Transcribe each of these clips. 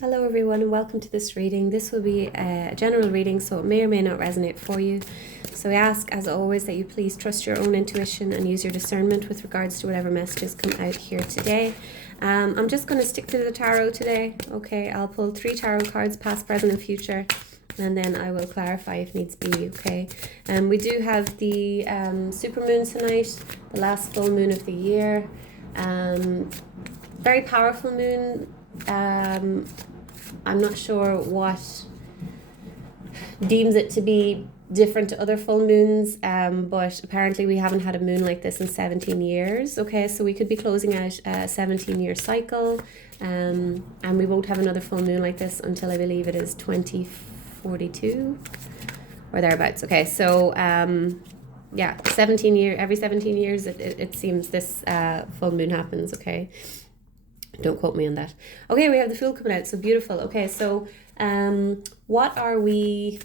Hello everyone and welcome to this reading. This will be a general reading, so it may or may not resonate for you. So I ask, as always, that you please trust your own intuition and use your discernment with regards to whatever messages come out here today. I'm just going to stick to the tarot today. Okay, I'll pull 3 tarot cards, past, present and future, and then I will clarify if needs be. Okay, we do have the Supermoon tonight, the last full moon of the year. Very powerful moon. I'm not sure what deems it to be different to other full moons, but apparently we haven't had a moon like this in 17 years. Okay, so we could be closing out a 17-year cycle, and we won't have another full moon like this until I believe it is 2042 or thereabouts. Okay, so yeah, every 17 years it seems this full moon happens. Okay, don't quote me on that. Okay, we have the Fool coming out, so beautiful. Okay, so what are we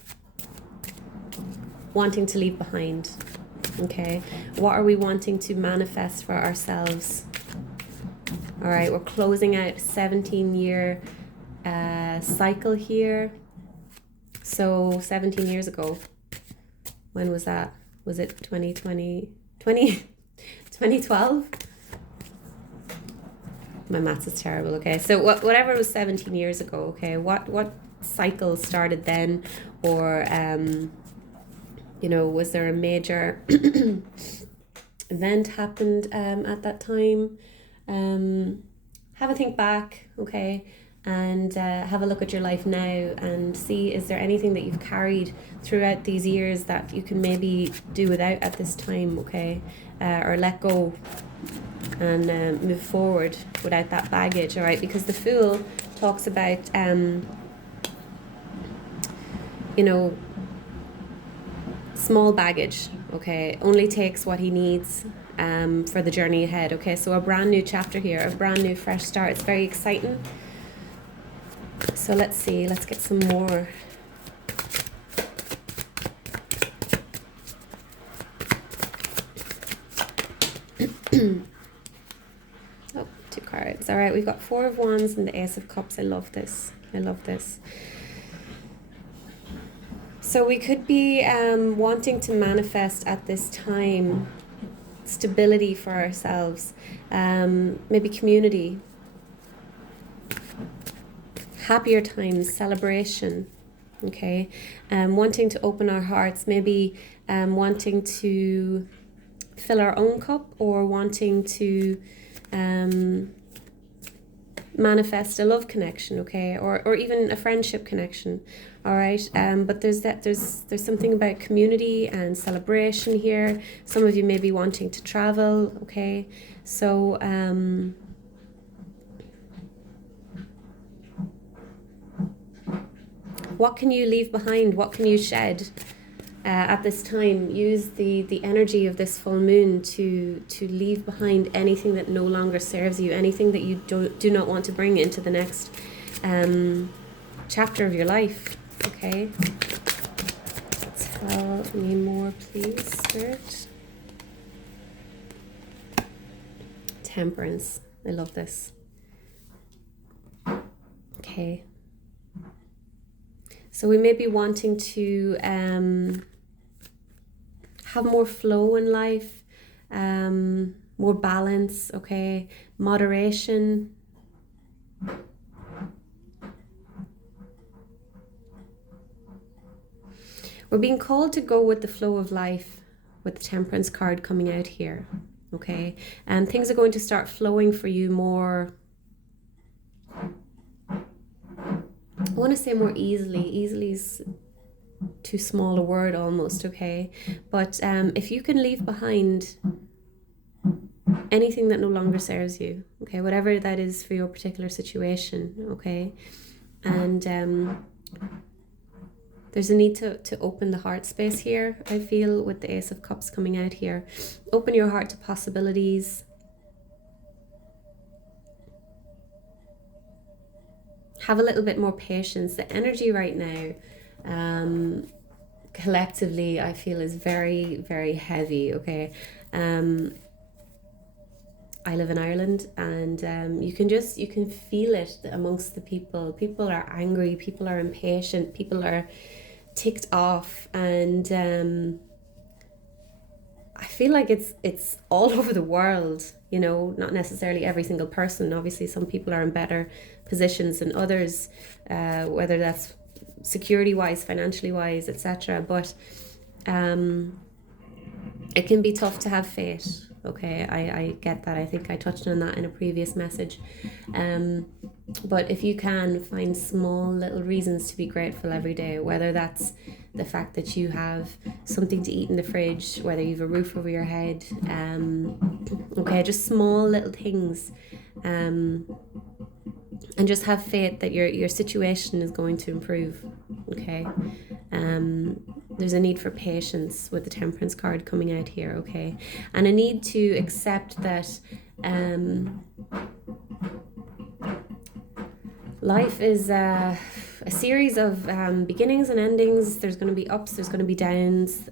wanting to leave behind? Okay, what are we wanting to manifest for ourselves? All right, we're closing out 17-year cycle here. So 17 years ago, when was that? Was it 2012? My maths is terrible. Okay, so whatever was 17 years ago. Okay, what cycle started then, or was there a major event happened at that time? Have a think back. Okay, and have a look at your life now and see, is there anything that you've carried throughout these years that you can maybe do without at this time? Okay, or let go and move forward without that baggage. All right, because the Fool talks about small baggage. Okay, only takes what he needs for the journey ahead. Okay, so a brand new chapter here, a brand new fresh start. It's very exciting. So let's see, let's get some more. Oh, 2 cards. All right, we've got 4 of Wands and the Ace of Cups. I love this. I love this. So we could be wanting to manifest at this time stability for ourselves, maybe community, happier times, celebration. Okay, wanting to open our hearts, maybe wanting to fill our own cup, or wanting to manifest a love connection. Okay, or even a friendship connection. All right, but there's something about community and celebration here. Some of you may be wanting to travel. Okay, so what can you leave behind? What can you shed at this time? Use the energy of this full moon to leave behind anything that no longer serves you, anything that you do not want to bring into the next chapter of your life. Okay. Tell me more, please, Spirit. Temperance. I love this. Okay. So we may be wanting to have more flow in life, more balance, okay, moderation. We're being called to go with the flow of life with the Temperance card coming out here, okay? And things are going to start flowing for you more, I want to say more easily. Easily is too small a word almost, okay? But if you can leave behind anything that no longer serves you, okay, whatever that is for your particular situation, okay? And there's a need to open the heart space here, I feel, with the Ace of Cups coming out here. Open your heart to possibilities. Have a little bit more patience. The energy right now, collectively, I feel is very, very heavy, okay? I live in Ireland, and you can feel it amongst the people. People are angry, people are impatient, people are ticked off, and I feel like it's all over the world, you know, not necessarily every single person. Obviously, some people are in better positions than others, whether that's security wise, financially wise, etc. But it can be tough to have faith. Okay, I get that. I think I touched on that in a previous message. But if you can find small little reasons to be grateful every day, whether that's the fact that you have something to eat in the fridge, whether you have a roof over your head, okay, just small little things, and just have faith that your situation is going to improve. Okay, there's a need for patience with the temperance card coming out here. Okay, and a need to accept that life is a series of beginnings and endings. There's going to be ups, there's going to be downs.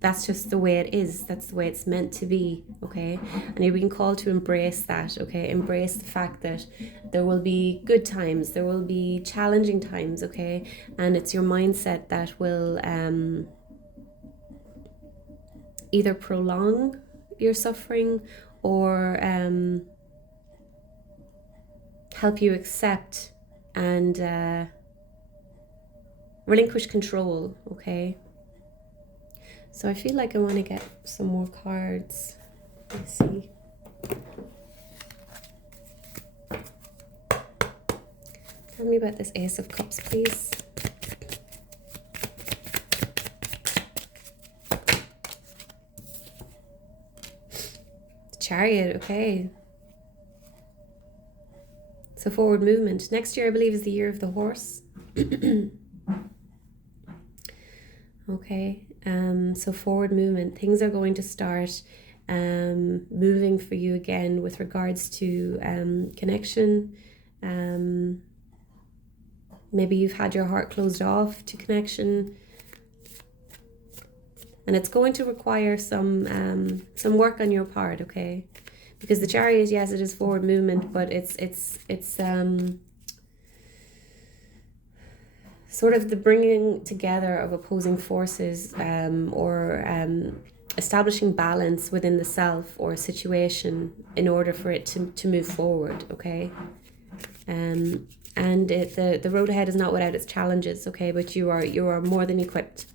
That's just the way it is. That's the way it's meant to be. Okay, and you're being called to embrace that. Okay, embrace the fact that there will be good times, there will be challenging times. Okay, and it's your mindset that will either prolong your suffering or help you accept and relinquish control. Okay, so I feel like I want to get some more cards. Let's see. Tell me about this Ace of Cups, please. Chariot, okay. So forward movement. Next year, I believe, is the year of the horse. Okay, so forward movement. Things are going to start moving for you again with regards to connection. Maybe you've had your heart closed off to connection, and it's going to require some work on your part. Okay, because the Chariot, yes, it is forward movement, but it's sort of the bringing together of opposing forces, or establishing balance within the self or a situation in order for it to move forward. Okay, and the road ahead is not without its challenges. Okay, but you are more than equipped.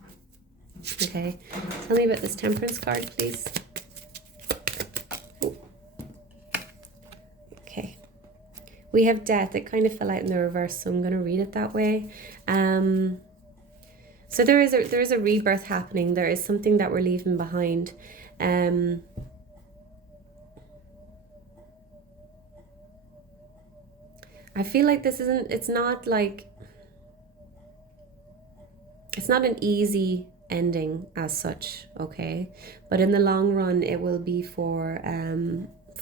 Okay, tell me about this Temperance card, please. Ooh. Okay, we have Death. It kind of fell out in the reverse, so I'm going to read it that way. So there is a rebirth happening. There is something that we're leaving behind. I feel like it's not an easy ending as such, okay? But in the long run, it will be for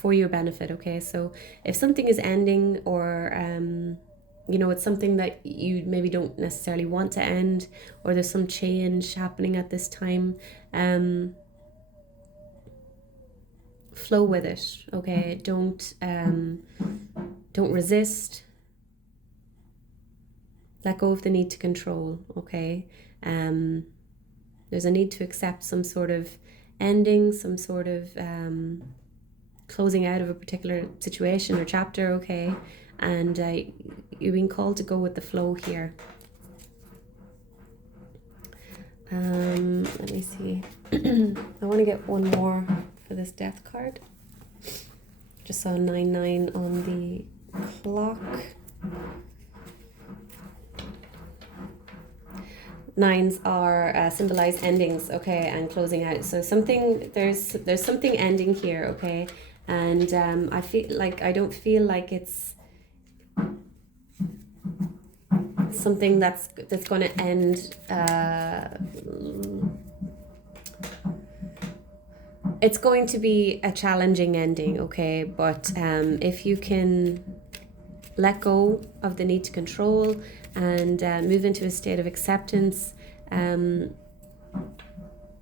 your benefit, okay? So if something is ending, or it's something that you maybe don't necessarily want to end, or there's some change happening at this time, flow with it, okay? Don't resist. Let go of the need to control, okay? There's a need to accept some sort of ending, some sort of closing out of a particular situation or chapter, okay? And you're being called to go with the flow here. Let me see. I want to get one more for this Death card. Just saw 9-9 on the clock. Nines are symbolize endings, okay, and closing out. So there's something ending here, okay, and I don't feel like it's something that's going to end. It's going to be a challenging ending, okay, but if you can let go of the need to control and move into a state of acceptance, you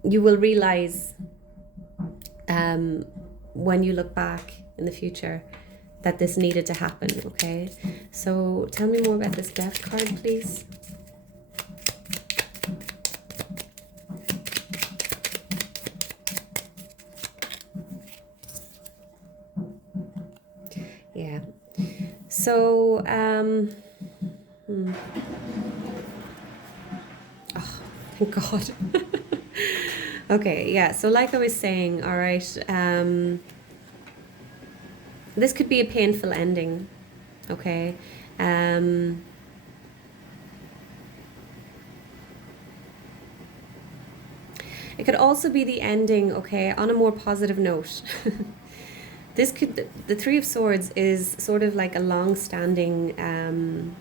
will realize when you look back in the future that this needed to happen, okay? So tell me more about this Death card, please. Yeah. So, oh, thank God. Okay, yeah, so like I was saying, all right, this could be a painful ending, okay? It could also be the ending, okay, on a more positive note. This could, the Three of Swords is sort of like a long-standing,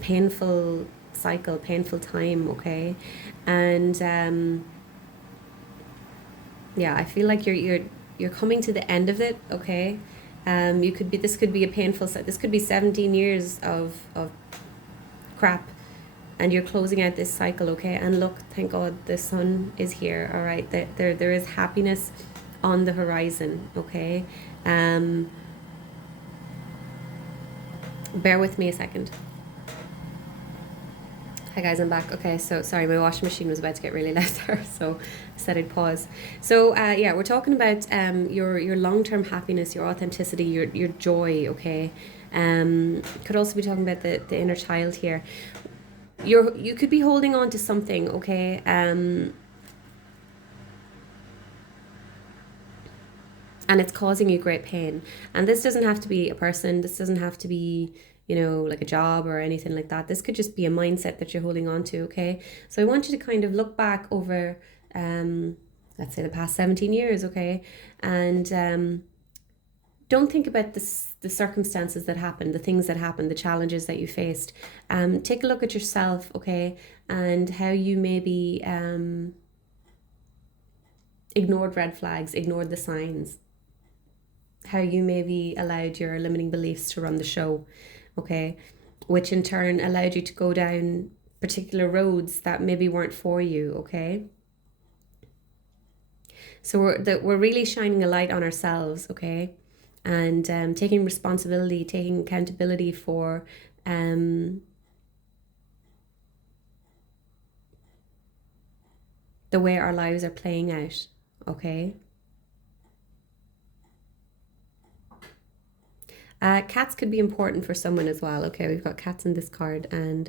painful cycle, painful time, okay? And yeah, I feel like you're coming to the end of it, okay? You could be, this could be a painful, this could be 17 years of crap, and you're closing out this cycle, okay? And look, thank God the sun is here, all right? There is happiness on the horizon, okay? Bear with me a second. Hi guys, I'm back. Okay, so sorry, my washing machine was about to get really loud there, so I said I'd pause. So yeah, we're talking about your long-term happiness, your authenticity, your joy, okay? Could also be talking about the inner child here. You could be holding on to something, okay? And it's causing you great pain. And this doesn't have to be a person, this doesn't have to be, you know, like a job or anything like that. This could just be a mindset that you're holding on to, okay? So I want you to kind of look back over, let's say the past 17 years, okay? And don't think about the circumstances that happened, the things that happened, the challenges that you faced. Take a look at yourself, okay? And how you maybe ignored red flags, ignored the signs. How you maybe allowed your limiting beliefs to run the show, okay? Which in turn allowed you to go down particular roads that maybe weren't for you, okay? So we're really shining a light on ourselves, okay? And taking responsibility, taking accountability for the way our lives are playing out, okay? Cats could be important for someone as well. Okay, we've got cats in this card and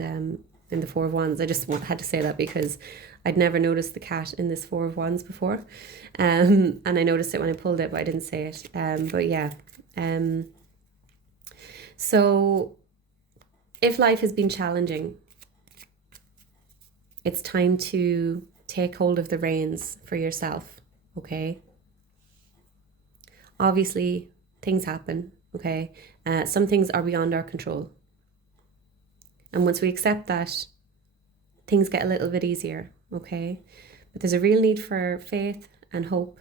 in the Four of Wands. I just had to say that because I'd never noticed the cat in this Four of Wands before. And I noticed it when I pulled it, but I didn't say it. But yeah. So if life has been challenging, it's time to take hold of the reins for yourself, okay? Obviously, things happen. Okay, some things are beyond our control. And once we accept that, things get a little bit easier, okay? But there's a real need for faith and hope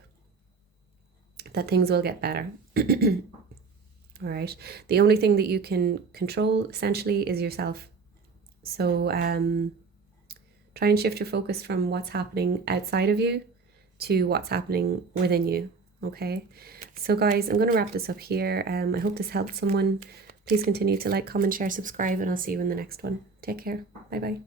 that things will get better. All right. The only thing that you can control essentially is yourself. So try and shift your focus from what's happening outside of you to what's happening within you. Okay, so guys, I'm going to wrap this up here. I hope this helped someone. Please continue to like, comment, share, subscribe, and I'll see you in the next one. Take care. Bye bye.